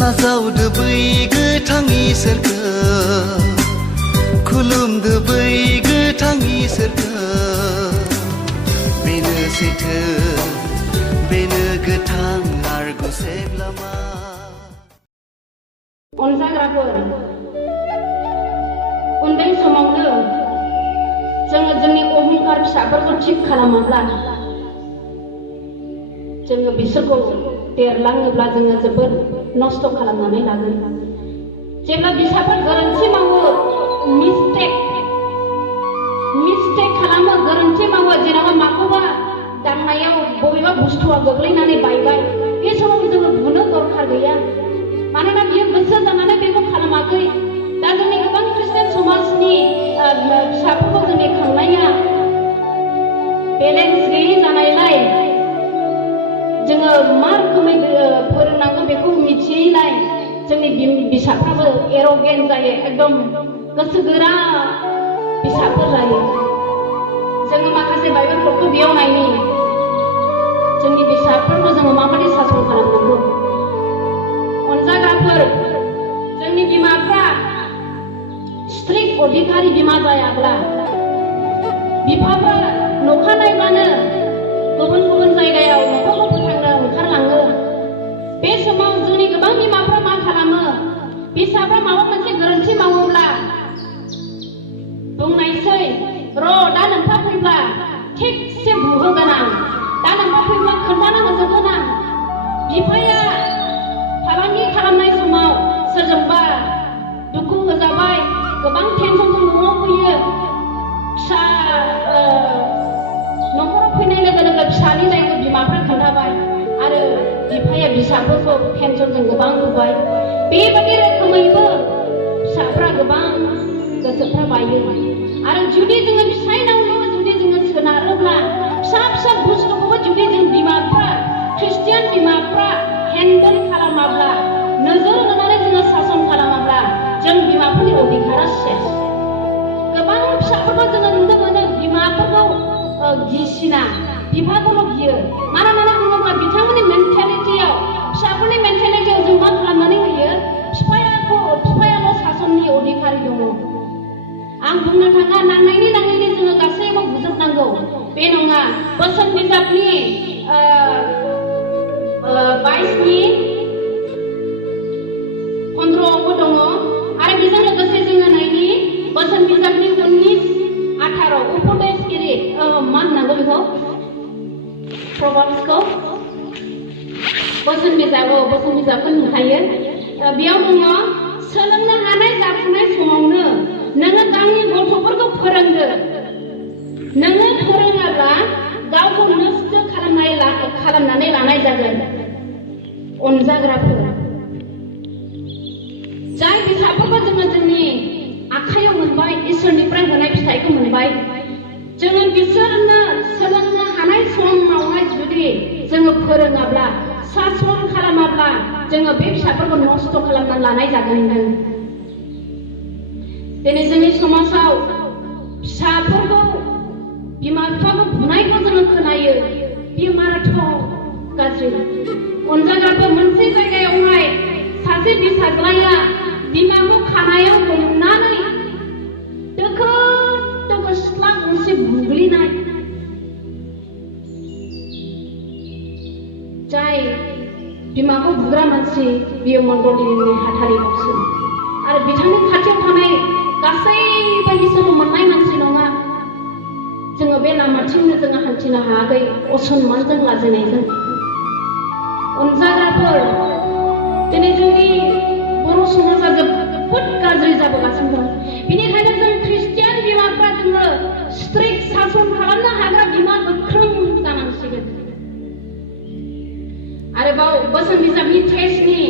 नाजावदो बै गोथां इसोरखौ खुलुमदो बै गोथां इसोरखौ बेनो सैथो बेनो गोथां आरो गुसेब लामा अनजाग्राफोर उन्दै समावनो जोङो जोंनि अहंकार फिसाफोरखौ थिग खालामाब्ला जोङो बिसोरखौ देरलाङोब्ला जोङो जोबोद नस्थ' खालामनानै लागोन। जेब्ला बिसाफोर गोरोन्थि मावो मिस्टेक खालामो गोरोन्थि मावो जेनेबा माखौबा दांनायाव बबेबा बुस्थुआ गोग्लैनानै बायबाय बे समाव जोङो बुनो दरखार गैया मानोना बियो गोसो जानानै बेखौ खालामाखै। दा जोंनि गोबां ख्रिस्टियान समाजनि फिसाफोरखौ जोंनि खांनाया बेलेन्स गैयि जानायलाय जोङो मा रोखोमै फोरोंनांगौ बेखौ मिथियैलाय जोंनि बिसाफ्राबो एर'गेन्ट जायो एकदम गोसो गोरा बिसाफोर जायो। जोङो माखासे बाइबेलफोरखौ बेयाव नायनि जोंनि बिसाफोरखौ जोङो माबायदि सासन खालामनांगौ। अनजाग्राफोर जोंनि बिमाफ्रा स्ट्रिक्ट अधिकारी बिमा जायाब्ला बिफाफ्रा नखा नायब्लानो गुबुन गुबुन जायगायाव नखरखौ फोथांनो ओंखारलाङो। बे समाव जोंनि गोबां बिमाफ्रा मा खालामो फिसाफ्रा माबा मोनसे गोरोन्थि मावोब्ला बुंनायसै र' दा नोंहा फैब्ला थिगसे बुहोगोन आं दा नोंहा फैब्ला खोन्थानो होजोबगोन आं। बिफाया फालांगि खालामनाय समाव सोरजोंबा दुखु होजाबाय गोबां टेनसनजों न'आव फैयो फिसा न'खराव फैनाय लोगो लोगो फिसानि जायगायाव बिमाफ्रा खोन्थाबाय आरो बिफाया फिसाफोरखौ टेनसनजों गोबां होबाय। बेबायदि रोखोमैबो फिसाफ्रा गोबां गोसोफ्रा बायो। आरो जुदि जोङो फिसायनावल' जुदि जोङो सोनारोब्ला फिसा फिसा बुस्थुखौबो जुदि जों बिमाफ्रा ख्रिस्टियान बिमाफ्रा हेन्डेल खालामाब्ला नोजोर होनानै जोङो सासन खालामाब्ला जों बिमाफोरनि अधिकारा सेस। गोबां फिसाफोरखौ जोङो नुनो मोनो बिमाफोरखौ गिसिना बिफाखौल' गियो। मानो होननानै बुङोब्ला बिथांमोननि मेन्टेलिटियाव फिसाफोरनि मेन्टेलिटियाव जों मा खालामनानै होयो बिफायाल' सासननि अधिकारि दङ। आं बुंनो थाङा नांनायनि जोङो गासैबो बुजोबनांगौ बे नङा। बोसोन बिजाबनि 22नि 15आवबो दङ आरो बेजों लोगोसे जोङो नायनि बोसोन बिजाबनि 19-18 उपदेशगिरि मा होननांगौ बेखौ प्रभाब्सखौ बोसोन बिजाबखौ नुखायो। बेयाव दङ सोलोंनो हानाय जाफुनाय समावनो नोङो गावनि गथ'फोरखौ फोरोंदो। नोङो फोरोङाब्ला गावखौ नस्थ' खालामनानै लानाय जागोन। अनजाग्राफोर जाय फिसाफोरखौ जोङो जोंनि आखाइयाव मोनबाय इसोरनिफ्राय होनाय फिथाइखौ मोनबाय जोङो बिसोरनो सोलोंनो हानाय समावहाय जुदि जोङो फोरोङाब्ला सासन खालामाब्ला जोङो बे फिसाफोरखौ नस्थ' खालामनानै लानाय जागोन। दिनै जोंनि समाजाव फिसाफोरखौ बिमा बिफाखौ बुनायखौ जोङो खोनायो। बियो माराथ' गाज्रि। अनजाग्राफोर मोनसे जायगायावहाय सासे फिसाज्लाया बिमाखौ खानायाव हमनानै दोखो सिथ्ला गंसे बुग्लिनाय जाय बिमाखौ बुग्रा मानसि बियो मण्डलिनि हाथारिबावसो आरो बिथांनि खाथियाव थानाय गासैबो बिसोरखौ मोननाय मानसि नङा। जोङो बे लामाथिंनो जोङो हान्थिनो हायाखै असनमानजों लाजिनायजों। अनजाग्राफोर दिनै जोंनि बर' समाजा जोबोद गाज्रि जाबोगासिनो दं। बेनिखायनो जों ख्रिस्टियान बिमाफ्रा जोङो स्ट्रिक्ट सासन खालामनो हाग्रा बिमा गोख्रों जानांसिगोन। आरोबाव बोसोन बिजाबनि टेस्टनि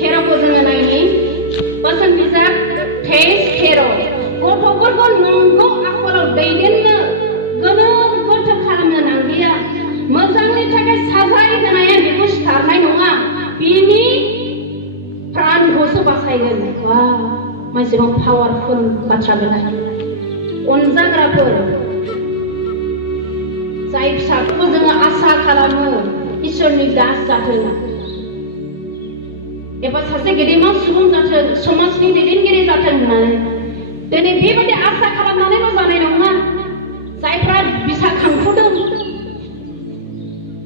13खौ जोङो नायनि बोसोन बिजाब टेस्ट 13 गथ'फोरखौ नंगौ आखलाव दैदेननो गोनो गोथो खालामनो नांलिया। मोजांनि थाखाय साजाय होनाया बेखौ सिथारनाय नङा बिनि प्राणखौसो बासायगोन। मानसिनाव पावारफुल बाथ्रा बेलाय। अनजाग्राफोर जाय फिसाफोरखौ जोङो आसा खालामो इसोरनि दास जाथों एबा सासे गेदेमा सुबुं जाथों समाजनि दैदेनगिरि जाथों होननानै दिनै बेबायदि आसा खालामनानैल' जानाय नङा जायफ्रा बिसा खांफुदों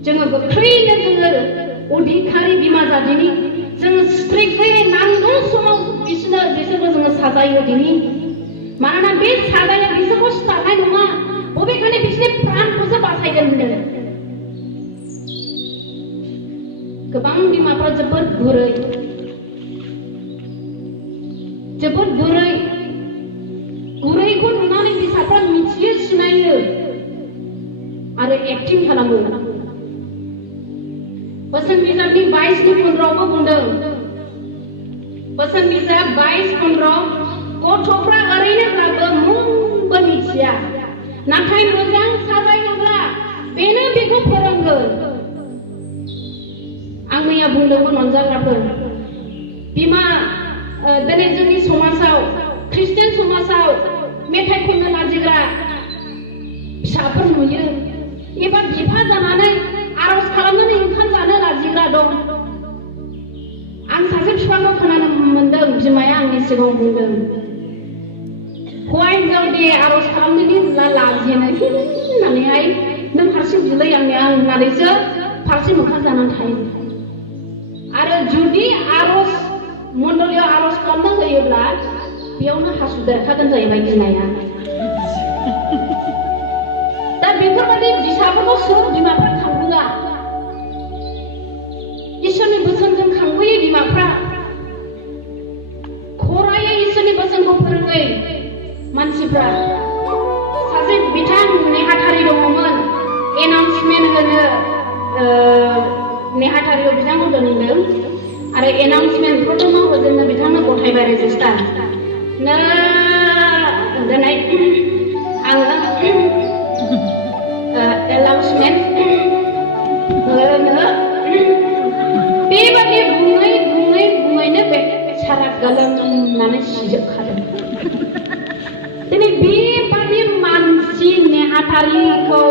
जोङो गोख्रैनो जोङो अधिकारि बिमा जादिनि जोङो स्ट्रिक्टयै नांगौ समाव बिसोरबो जोङो साजाय होदिनि मानोना बे साजाया बिसोरखौ सिथारनाय नङा बबेखानि बिसोरनि प्राणखौसो बासायगोन होनदों गोबां बिमाफ्रा जोबोद गुरैखौ नुनानै बिसाफ्रा मिथियो सिनायो आरो एक्टिं खालामो बोसोन बिजाबनि 22-15 बुंदों बोसोन बिजाब 22-15 गथ'फ्रा ओरैनोब्लाबो मुंबो मिथिया नाथाय मोजां साजाय होब्ला बेनो बेखौ फोरोंगोन आं मैया बुंदोंमोन अनजाग्राफोर बिमा दिनै जोंनि समाजाव ख्रिस्टियान समाजाव मेथाइ खननो लाजिग्रा फिसाफोर नुयो एबा बिफा जानानै आर'ज खालामनानै ओंखाम जानो लाजिग्रा दं आं सासे बिफाखौ खोनानो मोनदों बिमाया आंनि सिगाङाव बुंदों हौवा हिनजाव दे आर'ज खालामनायनि लाजिनो होननानैहाय नों हारसिं बिलै आंनिया होननानैसो फारसे मोखां जानानै थायो आरो जुदि आर'ज मण्डलियाव आर'ज खालामना होयोब्ला बेयावनो हासुदेरखागोन जाहैबाय गिनाया दा बेफोरबायदि फिसाफोरखौ सोर बिमाफ्रा खांबोआ इसोरनि बोसोनजों खांबोयो बिमाफ्रा खरायै इसोरनि बोसोनखौ फोरोङै मानसिफ्रा सासे बिथां नेहाथारि दङमोन एनाउन्समेन्ट होनो नेहाथारियाव बिथांखौ दोनदों आरो एनाउन्समेन्ट प्रथमाव होजेननो बिथांनो गथायबाय रेजिस्टार दिनै आङो एनाउन्समेन्ट होनो बेबादि बुङैनो बे सारा गोलोमनानै सिजोबखादों दिनै बेबादि मानसि नेहाथारिखौ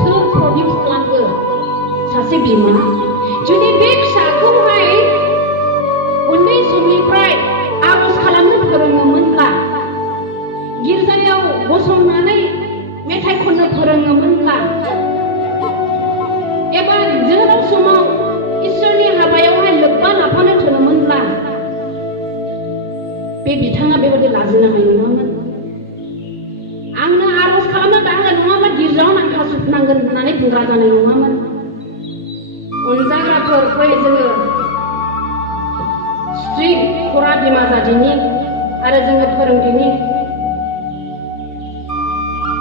सोर प्रडिउस खालामगोन सासे बिमा जुदि बे फिसाखौहाय उन्दै समनिफ्राय आर'ज खालामनो फोरोङोमोनब्ला गिर्जायाव गसंनानै मेथाइ खननो फोरोङोमोनब्ला एबा जोनोम समाव इसोरनि हाबायावहाय लोब्बा लाफानो थोनोमोनब्ला बे बिथाङा बेबायदि लाजिनांनाय नङामोन आंनो आर'ज खालामनो दाहोन नङाबा गिर्जायाव नांखाजोबनांगोन होननानै बुंग्रा जानाय नङामोन अनजाग्राफोर फै जोङो स्ट्रिक्ट खरा बिमा जादिनि आरो जोङो फोरोंदिनि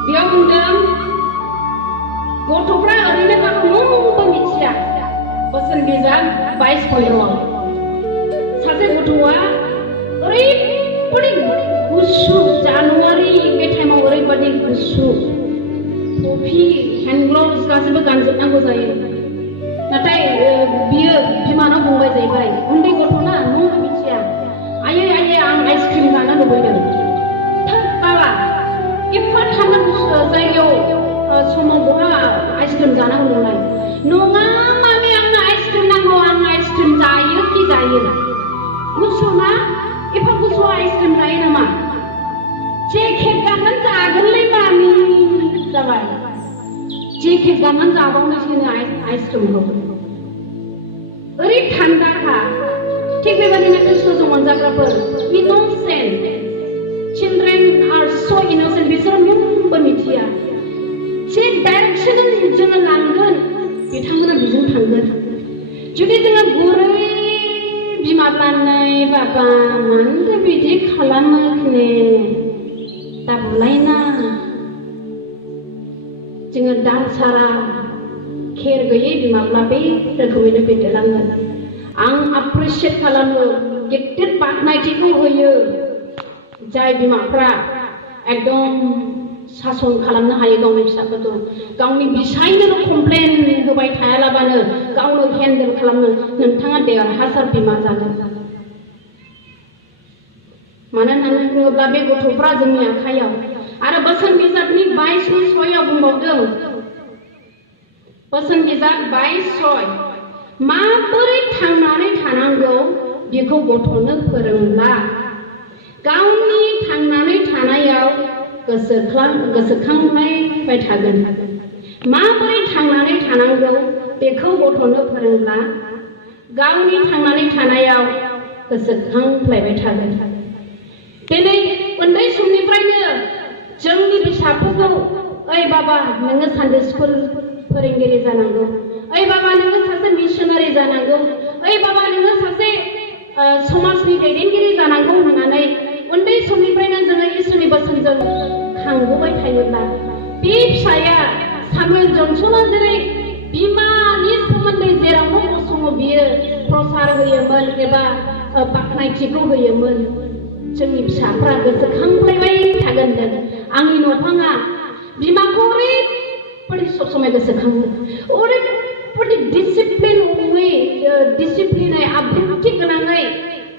बेयाव बुंदों गथ'फ्रा ओरैनोबाबो मुंबो मिथिया बोसोन बिजाब 22-15 सासे गथ'आ ओरैबादि गुसु जानुवारि बे टाइमाव ओरैबादि गुसु टफि हेन्ड ग्ल'भ्स गासैबो गानजोबनांगौ जायो नाथाय बियो बिमानाव बुंबाय जाहैबाय उन्दै गथ'ना नों मिथिया आयै आं आइसक्रिम जानो लुबैदों बाबा एफा थान्दा जायगायाव समाव बहा आइसक्रिम जानांगौ नोंलाय नङा मामि आंनो आइसक्रिम नांगौ आं आइसक्रिम जायो कि जायो गुसु ना एफा गुसु आइसक्रिम जायो नामा जेकेट गाननानै जागोनलै मामि जाबाय जेकेट गाननानै जाबावनोसैनो आइसक्रिमखौ ओरै थान्दाखा थिग बेबायदिनो खृष्टजों अनजाग्राफोर इन'सेन्ट चिल्ड्रेन आर स' इन'सेन्ट बिसोर मुंबो मिथिया जे डाइरेक्सनजों जोङो लांगोन बिथांमोना बेजों थांगोन जुदि जोङो गुरै बिमाब्ला नै बाबा मानोथो बिदि खालामो दा बुलायना जोङो दानसारा खेर गैयै बिमाब्ला बे रोखोमैनो बेदेरलांगोन आं एप्रिसियेट खालामो गिदिर बाख्नायथिखौ होयो जाय बिमाफ्रा एकदम सासन खालामनो हायो गावनि फिसाफोरखौ गावनि बिसायनोल' कमप्लेन होबाय थायालाबानो गावनो हेन्डेल खालामनो नोंथाङा देरहासार बिमा जागोन मानो होननानै बुङोब्ला बे गथ'फ्रा जोंनि आखायाव आरो बोसोन बिजाबनि 22-6 बुंबावदों बोसोन बिजाब 22-6 माबोरै थांनानै थानांगौ बेखौ गथ'नो फोरोंब्ला गावनि थांनानै थानायाव गोसोखांबाय थागोन। माबोरै थांनानै थानांगौ बेखौ गथ'नो फोरोंब्ला गावनि थांनानै थानायाव गोसोखांफ्लायबाय थागोन। दिनै उन्दै समनिफ्रायनो जोंनि फिसाफोरखौ ओइ बाबा नोङो सानडे स्कुल फोरोंगिरि जानांगौ, ओइ बाबा नोङो सासे मिशनारि जानांगौ, ओइ बाबा नोङो सासे समाजनि दैदेनगिरि जानांगौ होननानै उन्दै समनिफ्रायनो जोङो इसोरनि बोसोनजों खांबोबाय थायोब्ला बे फिसाया सामुएल जनसना जेरै बिमानि सोमोन्दै जेरावबो गसङो बियो प्रसार होयोमोन एबा बाख्नायथिखौ होयोमोन, जोंनि फिसाफ्रा गोसोखांफ्लायबाय थागोन। आंनि न'फाङा बिमाखौ ओरैबायदि सब समाय गोसोखाङो, ओरैबायदि डिसिप्लिनै आब्रुथि गोनाङै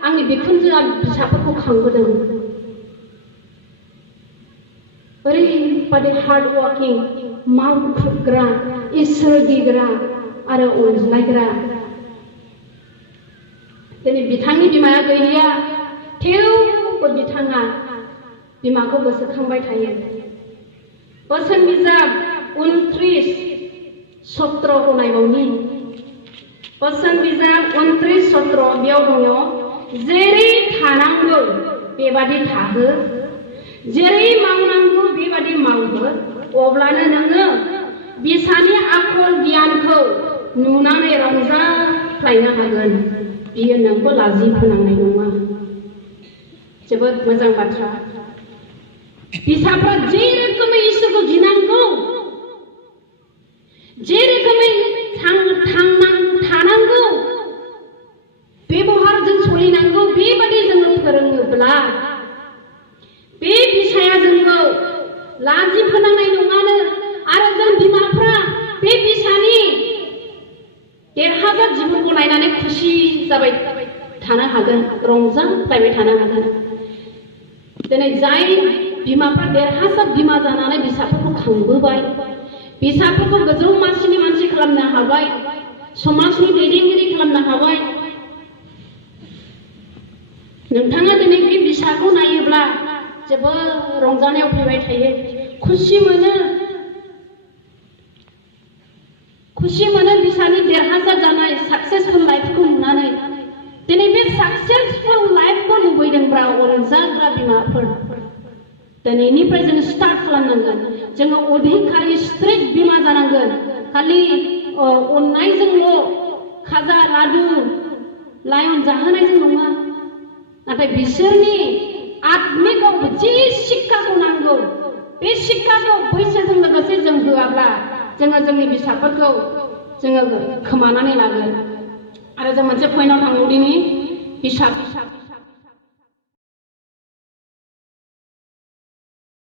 आंनि बिखुनजोआ फिसाफोरखौ खांबोदों। ओरैबायदि हार्ड वार्किं, मावख्रुबग्रा, इसोर गिग्रा आरो अनज्लायग्रा। दिनै बिथांनि बिमाया गैलिया, थेवबो बिथाङा बिमाखौ गोसोखांबाय थायो। बोसोन बिजाब 29:17 नायबावनि। बोसोन बिजाब 29:17 बेयाव दङ, जेरै थानांगौ बेबादि थाहो, जेरै मावनांगौ बेबादि मावहो, अब्लानो नोङो बिसानि आखल गियानखौ नुनानै रंजाफ्लायनो हागोन, बियो नोंखौ लाजि फोनांनाय नङा। जोबोद मोजां बाथ्रा। फिसाफ्रा जे रोखोमै इसोरखौ गिनांगौ, जे रोखोमै थानांगौ, बेबहारजों सोलिनांगौ, बेबादि जोङो फोरोङोब्ला बे फिसाया जोंखौ लाजि फोनांनाय नङानो। आरो जों बिमाफ्रा बे फिसानि देरहासार जिबनखौ नायनानै खुसि जाबाय थानो हागोन, रंजाफ्लायबाय थानो हागोन। दिनै जाय बिमाफ्रा देरहासार बिमा जानानै फिसाफोरखौ खांबोबाय, फिसाफोरखौ गोजौ मासिनि मानसि खालामनो हाबाय, समाजनि दैदेनगिरि खालामनो हाबाय, नोंथाङा दिनै बे फिसाखौ नायोब्ला जोबोद रंजानायाव फैबाय थायो, खुसि मोनो फिसानि देरहासार जानाय साक्सेसफुल लाइफखौ नुनानै। दिनै बे साक्सेसफुल लाइफखौ लुबैदोंब्ला अनजाग्रा बिमाफोर, दिनैनिफ्राय जों स्टार्ट खालामनांगोन। जोङो अधिकारि स्ट्रिक्ट बिमा जानांगोन। खालि अननायजोंल' खाजा लादु लायन जाहोनायजों नङा, नाथाय बिसोरनि आत्मिकआव जे शिक्षाखौ नांगौ बे शिक्षाखौ बैसोजों लोगोसे जों होआब्ला जोङो जोंनि फिसाफोरखौ जोङो खोमानानै लागोन। आरो जों मोनसे पइन्टआव थांबावदिनि, फिसा